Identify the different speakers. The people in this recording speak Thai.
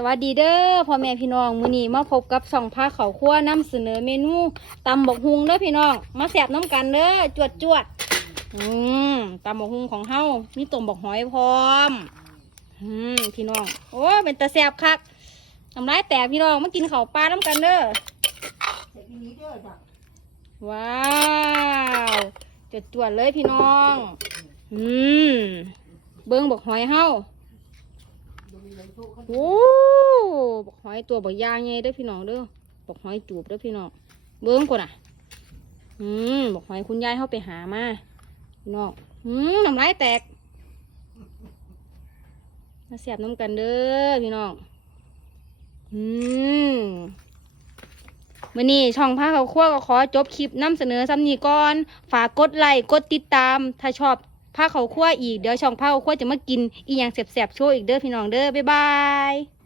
Speaker 1: สวัสดีเด้อพ่อแม่พี่น้องมื้อนี้มาพบกับช่องพาเขาครัวนำเสนอเมนูตำบกฮุงเด้อพี่น้อง มาแสบน้ำกันเด้อจวดจวดอืมตำบกฮุงของเฮามีต้มบกหอยพร้อมอืมพี่น้อง โอ้เป็นตาแสบคักทำร้ายแต่พี่น้องมากินเขาปลาน้ำกันเด้อว้าวจวดจวดเลยพี่น้อง อืมเบิ้งบกหอยเฮา โอ้บอกหอยตัวบักยางไงเด้อพี่น้องเด้อบอกหอยจูบเด้อพี่น้องเบิ้งก่อนอะ อืมบอกหอยคุณยายเข้าไปหามาพี่น้องอืมน้ำลายแตกมาเสียบน้ำกันเด้อพี่น้องอืมมื่อนี้ช่องพาเขาคั่วก็ขอจบคลิปนำเสนอซ้ำนี้ก่อน ฝากกดไลค์กดติดตาม ถ้าชอบ ผ้าเขาวคั่วอีกเดี๋ยวช่องผ้าเขาวคั่วจะมากินอีหยังแสบๆโชว์อีกเด้อพี่น้องเด้อบ๊ายบาย